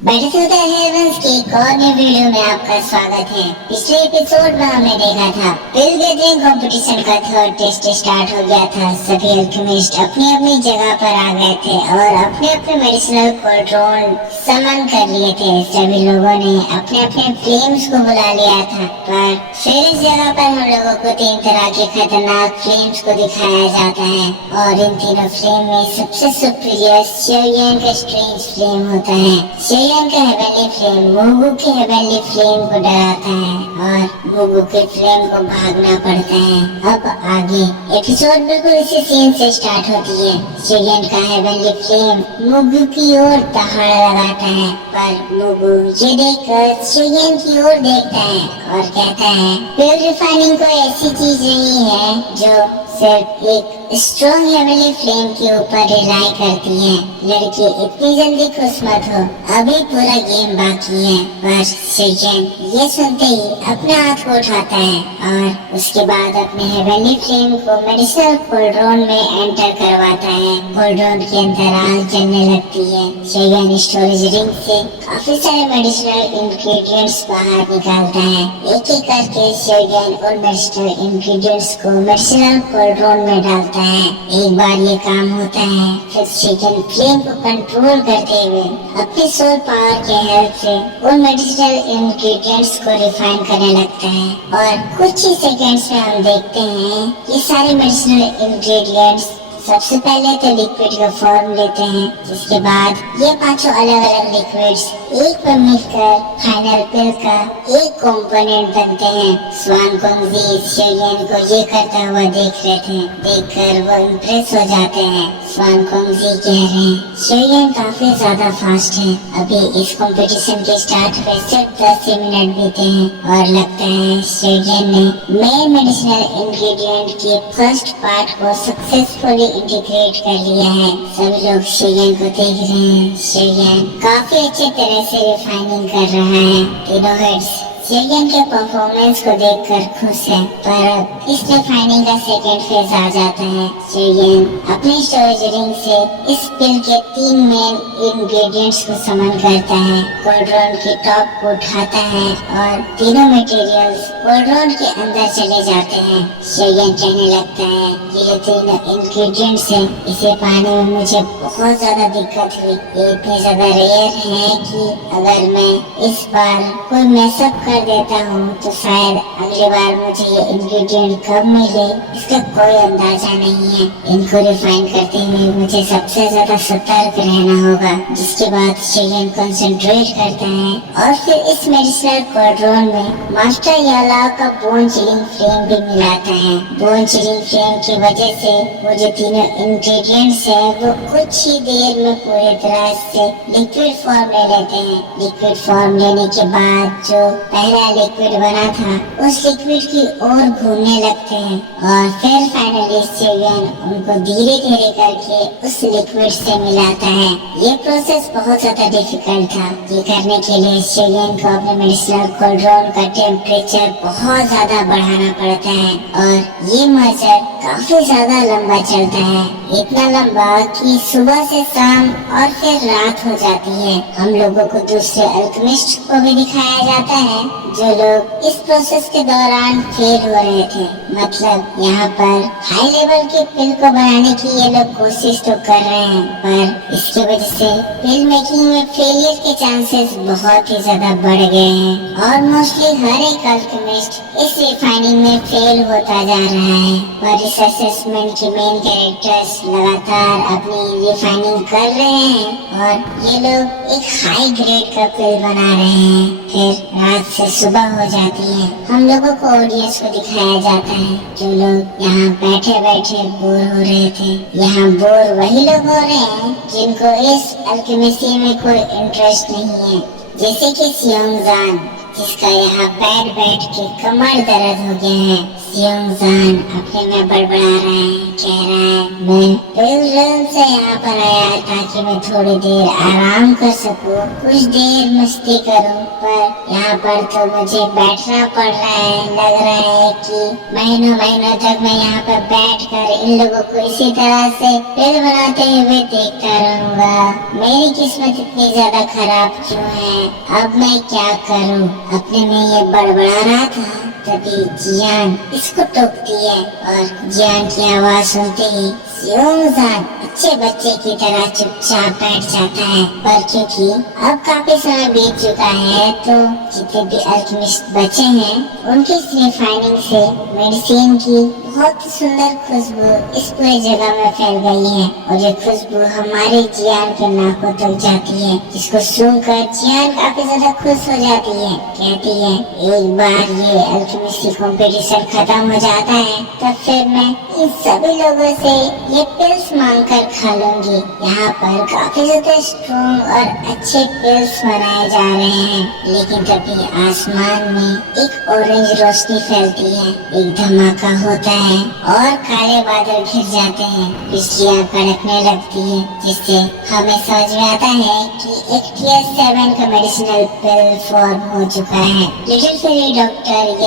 Battle to the heavens की एक और नई वीडियो में आपका स्वागत है। पिछले एपिसोड में हमने देखा था पिल गैदरिंग कंपटीशन का थर्ड टेस्ट स्टार्ट हो गया था। सभी अल्केमिस्ट अपनी अपनी जगह पर आ गए थे और अपने अपने मेडिसिनल क्वाड्रॉन समन कर लिए थे। सभी लोगों ने अपने अपने फ्लेम्स को बुला लिया था, पर फिर इस जगह पर हम लोगों को 3 तरह के खतरनाक फ्लेम्स को दिखाया जाता है और इन तीनों फ्लेम में सबसे सुपीरियर शेरियन का स्ट्रेंज फ्लेम होता है। शेरियन का हेवनली फ्लेम मुगु के हेवनली फ्लेम को डराता है और मुगु के फ्लेम को भागना पड़ता है। अब आगे एपिसोड बिल्कुल इसी सीन से स्टार्ट होती है। शेरियन का हेवनली फ्लेम मुगु की ओर दहाड़ लगाता है, पर मुगु ये देखकर शेरियन की ओर देखता है और कहता है पिल रिफाइनिंग कोई ऐसी चीज नहीं है जो सिर्फ एक स्ट्रॉन्ग हेवनली फ्लेम के ऊपर रिलाई करती है। लड़की इतनी जल्दी खुश मत हो, अभी पूरा गेम बाकी है। पर शेरियन ये सुनते ही अपना हाथ को उठाता है और उसके बाद अपने हेवनली फ्लेम को मेडिसिनल कोल्ड्रोन में एंटर करवाता है। कोल्ड्रोन के अंदर आग जलने लगती है। शेरियन स्टोरेज रिंग से काफी सारे मेडिसिनल इंग्रेडिएंट्स बाहर निकालता है। एक एक करके शेरियन और मेडिसिनल इंग्रेडिएंट्स को मेडिसिनल कोल्ड्रोन में डालता है। एक बार ये काम होता है, फिर शेरियन फ्लेम को कंट्रोल करते हुए अपनी सोल पावर के हेल्प से उन मेडिसिनल इंग्रेडिएंट्स को रिफाइन करने लगता है और कुछ ही सेकेंड्स में हम देखते हैं ये सारे मेडिसिनल इंग्रेडिएंट्स सबसे पहले तो लिक्विड का फॉर्म लेते हैं, जिसके बाद ये पांचों अलग अलग लिक्विड्स एक पर मिलकर फाइनल पिल का एक कंपोनेंट बनते हैं। स्वान कुंगजी शेरियन को ये करता हुआ देख रहे थे, देखकर वो इम्प्रेस हो जाते हैं। स्वान कुंगजी कह रहे हैं शेरियन काफी ज्यादा फास्ट है। अभी इस कंपटीशन के स्टार्ट पे सिर्फ 10 ही मिनट बीते हैं और लगता है शेरियन ने मेन मेडिसिनल इंग्रेडिएंट के फर्स्ट पार्ट को सक्सेसफुली इंटीग्रेट कर लिया है। सभी लोग शेरियन को देख रहे हैं। शेरियन काफी अच्छे तरह से रिफाइनिंग कर रहा है। तीनों हेड्स शेरियन के परफॉर्मेंस को देखकर खुश है, पर अब इस रिफाइनिंग का सेकेंड फेज आ जाता है। शेरियन अपनी स्टोरेज रिंग से इस पिल के 3 मेन इंग्रेडिएंट्स को समन करता है। कोल्ड्रोन की टॉप को उठाता है और तीनों मटेरियल्स कोल्ड्रोन के अंदर चले जाते हैं। शेरियन कहने लगता है कि ये तीनों इंग्रेडिएंट्स हैं, इसे पाने में मुझे बहुत ज्यादा दिक्कत हुई। ये इतने ज्यादा रेयर है कि अगर मैं इस बार कोई मैसअप कर देता हूँ तो शायद अगली बार मुझे ये इंग्रेडिएंट कब मिले इसका कोई अंदाजा नहीं है। इनको रिफाइन करते हुए मुझे सबसे ज्यादा सतर्क रहना होगा। जिसके बाद शेरियन कंसंट्रेट करता है और फिर इस मेडिसिनल क्वाड्रोन में मास्टर याला का बोन चिलिंग फ्लेम भी मिलाता है। बोन चिलिंग फ्लेम की वजह से वो जो तीनों इंग्रेडिएंट्स है वो कुछ ही देर में पूरी तरह से लिक्विड फॉर्म ले लेते हैं। लिक्विड फॉर्म लेने के बाद जो पहला लिक्विड बना था उस लिक्विड की ओर घूमने लगते हैं और फिर फाइनली शेरियन उनको धीरे धीरे करके उस लिक्विड से मिलाता है। ये प्रोसेस बहुत ज्यादा डिफिकल्ट था। ये करने के लिए शेरियन को अपने मेडिसिनल कोल्ड्रोन का टेम्परेचर बहुत ज्यादा बढ़ाना पड़ता है और ये मर्जर काफी ज्यादा लंबा चलता है, इतना लंबा कि सुबह से शाम और फिर रात हो जाती है। हम लोगों को दूसरे अल्केमिस्ट को भी दिखाया जाता है जो लोग इस प्रोसेस के दौरान फेल हो रहे थे। मतलब यहाँ पर हाई लेवल के पिल को बनाने की ये लोग कोशिश तो कर रहे हैं, पर इसकी वजह से पिल मेकिंग में फेलियर के चांसेस बहुत ही ज्यादा बढ़ गए हैं और मोस्टली हर एक अल्केमिस्ट इस रिफाइनिंग में फेल होता जा रहा है। पर इस असेसमेंट के मेन कैरेक्टर्स लगातार अपनी रिफाइनिंग कर रहे हैं और ये लोग एक हाई ग्रेड का पिल बना रहे हैं। फिर रात से सुबह हो जाती है। हम लोगों को ऑडियंस को दिखाया जाता है जो लोग यहाँ बैठे बैठे बोर हो रहे थे। यहाँ बोर वही लोग हो रहे हैं जिनको इस अल्केमिसी में कोई इंटरेस्ट नहीं है, जैसे कि सियोंगजान, जिसका यहाँ बैठ के कमर दर्द हो गया है। सियोंगजान अपने में बड़बड़ा रहा है, कह रहा है मैं पिलग्रिम से यहाँ पर आया ताकि मैं थोड़ी देर आराम कर सकूं, कुछ देर मस्ती करूं, पर यहाँ पर तो मुझे बैठना पड़ रहा है। लग रहा है कि महीनों महीनों तक मैं यहाँ पर बैठकर इन लोगों को इसी तरह से पिल बनाते हुए देखता रहूंगा। मेरी किस्मत इतनी ज्यादा खराब क्यों है? अब मैं क्या करूं? अपने में ये बड़बड़ा रहा था, तभी जियान इसको टोकती है और जियान की आवाज सुनते ही सियोंगजान अच्छे बच्चे की तरह चुपचाप बैठ जाता है। पर क्योंकि अब काफी समय बीत चुका है, तो जितने भी अल्केमिस्ट बचे हैं उनकी रिफाइनिंग से मेडिसिन की बहुत सुंदर खुशबू इस पूरी जगह में फैल गई है और ये खुशबू हमारे जियान के नाकों तक जाती है, जिसको सुनकर जियान काफी ज्यादा खुश हो जाती है। कहती है एक बार ये अल्केमिस्ट्री कंपटीशन खत्म हो जाता है तब फिर मैं इन सभी लोगों से ये पिल्स मांग कर खा लूंगी। यहाँ पर काफी ज्यादा स्ट्रॉन्ग और अच्छे पिल्स बनाए जा रहे हैं। लेकिन तभी आसमान में एक ऑरेंज रोशनी फैलती है, एक धमाका होता है और काले बादल घिर जाते हैं। बिजलियाँ कड़कने लगती है, जिससे हमें समझ में आता है कि एक TS7 का मेडिसिनल पिल फॉर्म हो चुका है। लिटिल फेरी डॉक्टर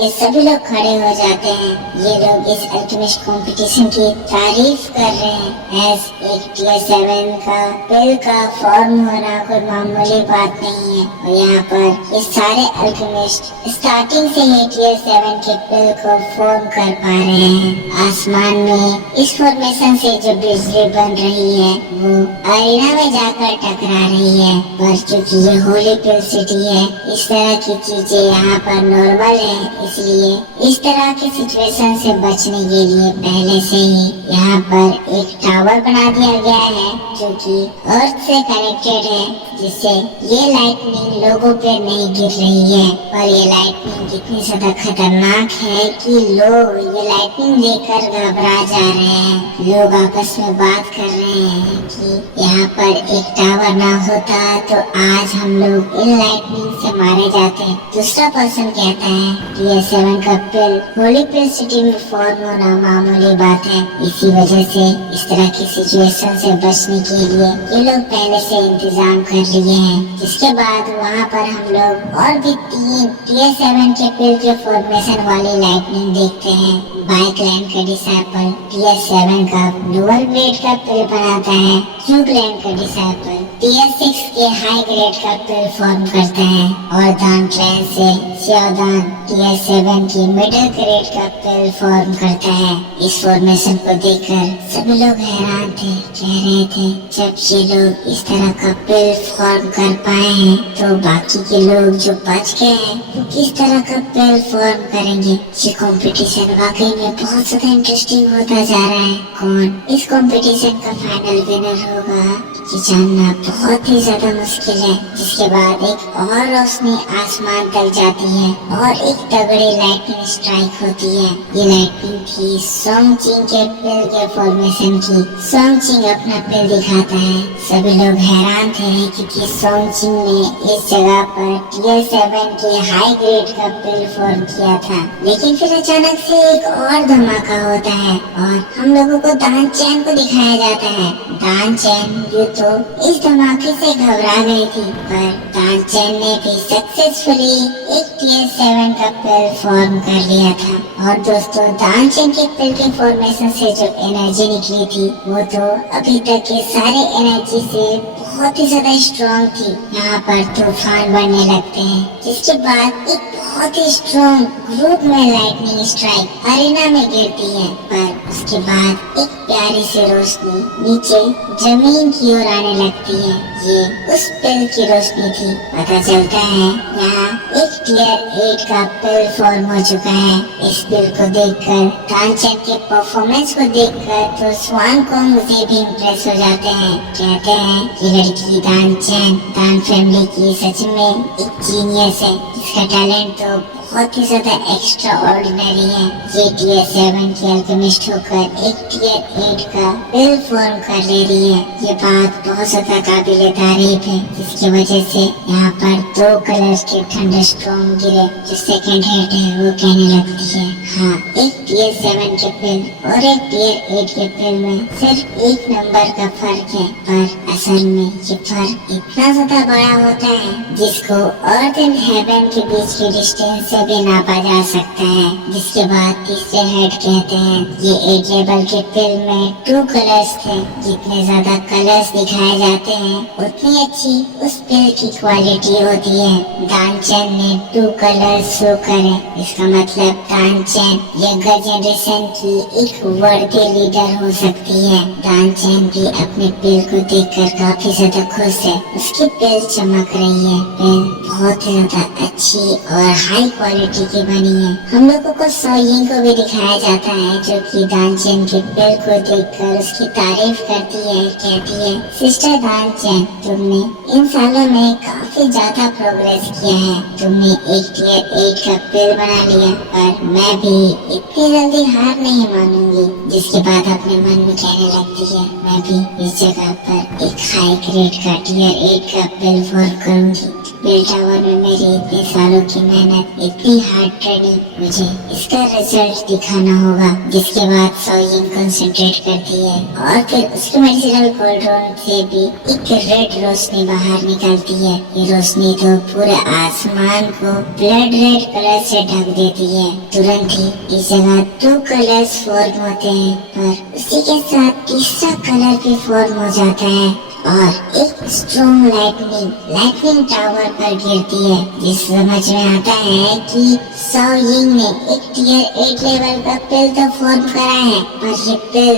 ये सभी लोग खड़े हो जाते हैं। ये लोग इस अल्केमिस्ट कंपटीशन की तारीफ कर रहे हैं। एस एक TS7 का पिल का फॉर्म होना कोई मामूली बात नहीं है और यहाँ पर ये सारे अल्केमिस्ट स्टार्टिंग से ही TS7 के पिल को फॉर्म कर पा रहे हैं। आसमान में इस फॉर्मेशन से जो बिजली बन रही है वो अरीना में जाकर टकरा रही है। पर क्योंकि ये होली पिल सिटी है, इस तरह की चीजें यहाँ पर नॉर्मल है, इसलिए इस तरह की सिचुएशन से बचने के लिए पहले से ही यहाँ पर एक टावर बना दिया गया है जो कि अर्थ से कनेक्टेड है, जिससे ये लाइटनिंग लोगों पे नहीं गिर रही है। पर ये लाइटनिंग इतनी ज्यादा खतरनाक है कि लोग ये लाइटनिंग देखकर घबरा जा रहे हैं। लोग आपस में बात कर रहे हैं कि यहाँ पर एक टावर ना होता तो आज हम लोग इन लाइटनिंग से मारे जाते। दूसरा पर्सन कहता है TS7 का पिल होली पिल सिटी में फॉर्म होना मामूली बात है, इसी वजह से इस तरह की सिचुएशन से बचने के लिए ये लोग पहले से इंतजाम कर लिए हैं। जिसके बाद वहाँ पर हम लोग और भी 3 TS7 के पिल के फॉर्मेशन वाली लाइटनिंग देखते हैं। बाइक लैंड का डिसाइपल TS7 का लोअर ग्रेड का पिल बनाता है। क्यूब लैंड का डिसाइपल TS6 के हाई ग्रेड का पिल फॉर्म करता है और दान क्लैन से सियोदान TS7 की मिडिल ग्रेड का पिल फॉर्म करता है। इस फॉर्मेशन को देखकर सभी लोग हैरान थे, कह रहे थे जब ये लोग इस तरह का पिल फॉर्म कर पाए हैं तो बाकी के लोग जो बच गए हैं वो किस तरह का पिल फॉर्म करेंगे। ये कंपटीशन वाकई में बहुत ज्यादा इंटरेस्टिंग होता जा रहा है। कौन इस कंपटीशन का फाइनल विनर होगा ये जानना बहुत ही ज्यादा मुश्किल है। जिसके बाद एक और रोशनी आसमान तक जाती है और एक तगड़ी लाइटनिंग स्ट्राइक होती है। ये लाइटनिंग थी सोंगचिंग के पिल के फॉर्मेशन की। सोंगचिंग अपना पिल दिखाता है। सभी लोग हैरान थे क्योंकि सोंगचिंग ने इस जगह पर TS7 के हाई ग्रेड का पिल फॉर्म किया था। लेकिन फिर अचानक से एक और धमाका होता है और हम लोगों को दान चैन को दिखाया जाता है। दान चैन ये तो इस धमाके से घबरा गई थी, पर दान चैन ने भी सक्सेसफुली एक TS7 का पिल फॉर्म कर लिया था। और दोस्तों दान चैन के पिल के फॉर्मेशन से जो एनर्जी निकली थी वो तो अभी तक के सारे एनर्जी से बहुत ही ज्यादा स्ट्रॉन्ग थी। यहाँ पर तूफान बढ़ने लगते हैं, जिसके बाद एक बहुत ही स्ट्रॉन्ग ग्रुप में लाइटनिंग स्ट्राइक अरीना में गिरती है। पर उसके बाद एक प्यारी सी रोशनी नीचे जमीन की ओर आने लगती है। ये उस पिल की रोशनी थी। पता चलता है यहाँ एक Tier 8 का पिल फॉर्म हो चुका है। इस पिल को देखकर दानचैन के परफॉर्मेंस को देखकर तो स्वान को मुझे भी इम्प्रेस हो जाते हैं। कहते हैं ये लड़की दानचैन दान फैमिली की सच में एक जीनियस है। इसका टैलेंट तो बहुत ही ज्यादा एक्स्ट्रा ऑर्डिनरी है। ये टियर 7 की अल्केमिस्ट होकर एक टियर 8 का बिल फॉर्म कर ले रही है। ये बात बहुत ज्यादा काबिले तारीफ है, जिसकी वजह से यहाँ पर 2 कलर्स के थंडरस्टॉर्म गिरे। जो सेकंड हेड है वो कहने लगती है, हाँ, एक टियर 7 के पिल और एक टियर 8 के पिल में सिर्फ 1 नंबर का फर्क है, पर असल में ये फर्क इतना ज्यादा बड़ा होता है जिसको अर्थ एंड हेवन के बीच की डिस्टेंस से भी नापा जा सकता है। जिसके बाद तीसरे हेड कहते हैं, ये 8 लेवल के पिल में 2 कलर्स थे। जितने ज्यादा कलर्स दिखाए जाते हैं उतनी अच्छी उस पिल की क्वालिटी होती है। दानचैन ने 2 कलर्स शो करे, इसका मतलब दानचैन यंगर जनरेशन की एक वर्दी लीडर हो सकती है। दानचैन भी अपने पिल को देखकर काफी ज्यादा खुश है। उसकी पिल चमक रही है। पिल बहुत ही ज्यादा अच्छी और हाई क्वालिटी की बनी है। हम लोगों को सोयिंग को भी दिखाया जाता है, जो कि दानचैन के पिल को देखकर उसकी तारीफ करती है। कहती है, सिस्टर दानचैन, तुमने इन सालों में काफी ज्यादा प्रोग्रेस किया है। तुमने एक टियर 8 का पिल बना लिया, पर मैं भी इतनी जल्दी हार नहीं मानूंगी। जिसके बाद अपने मन में कहने लगती है, मैं भी इस जगह पर एक हाई ग्रेड का टियर 8 का पिल फॉर्म करूंगी। बिल टावर में मेरी इतने सालों की मेहनत, इतनी हार्ड ट्रेनिंग, मुझे इसका रिजल्ट दिखाना होगा। जिसके बाद सोयिंग कंसंट्रेट करती है और फिर उसके मेडिसिनल कोल्ड्रोन से भी एक रेड रोशनी बाहर निकलती है। ये रोशनी तो पूरे आसमान को ब्लड रेड कलर से ढक देती है। तुरंत ही इस जगह 2 कलर्स फॉर्म होते हैं, पर उसी के साथ तीसरा कलर भी फॉर्म हो जाता है और एक स्ट्रॉन्ग लाइटनिंग टावर पर गिरती है। जिस समझ में आता है कि सोयिंग ने एक टियर 8 लेवल का पिल तो फॉर्म करा है, पर ये पिल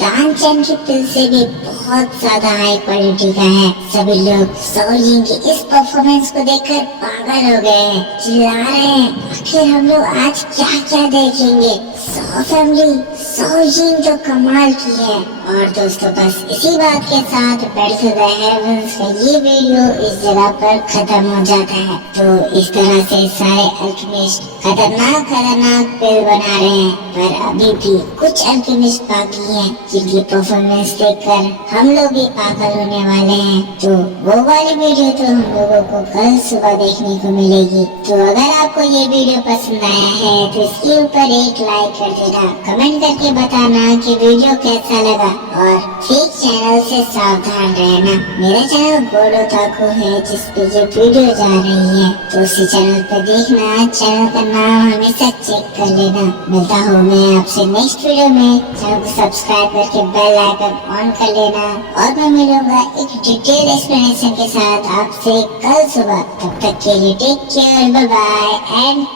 दानचैन के पिल से भी बहुत ज्यादा हाई क्वालिटी का है। सभी लोग सोयिंग की इस परफॉर्मेंस को देखकर पागल हो गए हैं, चिल्ला रहे हैं, आखिर हम लोग आज क्या क्या देखेंगे। सो फैमिली, सोयिंग तो कमाल की है। और दोस्तों, बस इसी बात के साथ बैटल ऑफ द हेवंस का ये वीडियो इस जगह पर खत्म हो जाता है। तो इस तरह से सारे अल्केमिस्ट खतरनाक पिल बना रहे हैं, पर अभी भी कुछ अल्केमिस्ट बाकी हैं जिनकी परफॉर्मेंस देखकर हम लोग भी पागल होने वाले हैं। तो वो वाली वीडियो तो हम लोगों को कल सुबह देखने को मिलेगी। तो अगर आपको ये वीडियो पसंद आया है तो इसके ऊपर एक लाइक कर देना, कमेंट करके बताना कि वीडियो कैसा लगा, और फेक चैनल से सावधान रहना। मेरा चैनल गोल्ड ओताकू है जिसपे ये वीडियो जा रही है, तो उसी चैनल पे देखना। चैनल का नाम हमेशा चेक कर लेना। मिलता हूँ मैं आपसे नेक्स्ट वीडियो में। चैनल को सब्सक्राइब करके बेल आइकन ऑन कर लेना, और मैं मिलूंगा एक डिटेल एक्सप्लेनेशन के साथ आपसे कल सुबह। तब तक के लिए take care, bye bye and